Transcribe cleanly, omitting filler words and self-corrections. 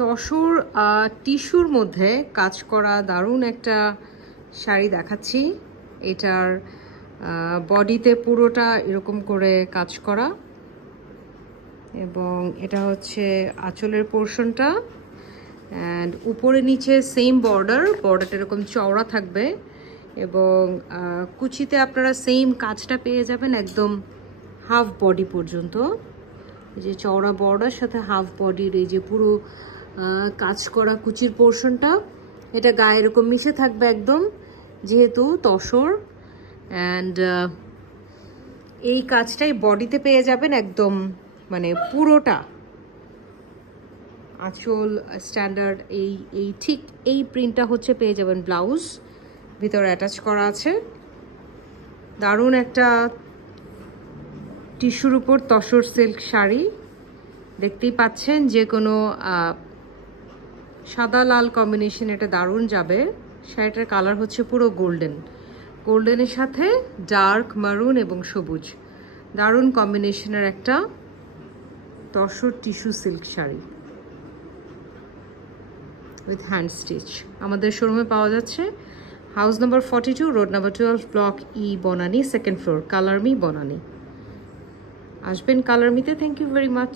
তসর টিস্যুর মধ্যে কাজ করা দারুণ একটা শাড়ি দেখাচ্ছি। এটার বডিতে পুরোটা এরকম করে কাজ করা, এবং এটা হচ্ছে আঁচলের পোর্শনটা। অ্যান্ড উপরে নিচে সেম বর্ডারটা এরকম চওড়া থাকবে, এবং কুচিতে আপনারা সেম কাজটা পেয়ে যাবেন একদম হাফ বডি পর্যন্ত। এই যে চওড়া বর্ডার সাথে হাফ বডির এই যে পুরো কাজ করা কুচির পোর্শনটা, এটা গায়ে এরকম মিশে থাকবে একদম, যেহেতু তসর। অ্যান্ড এই কাজটাই বডিতে পেয়ে যাবেন একদম, মানে পুরোটা আঁচল স্ট্যান্ডার্ড। এই ঠিক এই প্রিন্টটা হচ্ছে পেয়ে যাবেন ব্লাউজ, ভিতরে অ্যাটাচ করা আছে। দারুণ একটা টিস্যুর উপর তসর সিল্ক শাড়ি, দেখতেই পাচ্ছেন। যে কোনো সাদা লাল কম্বিনেশন এটা দারুণ যাবে। শাড়িটার কালার হচ্ছে পুরো গোল্ডেনের সাথে ডার্ক মারুন এবং সবুজ, দারুণ কম্বিনেশনের একটা tussar tissue silk sari with hand stitch. আমাদের শোরুমে পাওয়া যাচ্ছে house number 42, road number 12, block E, Banani, second floor, Colour Me, Banani. আসবেন কালার মিতে। Thank you very much.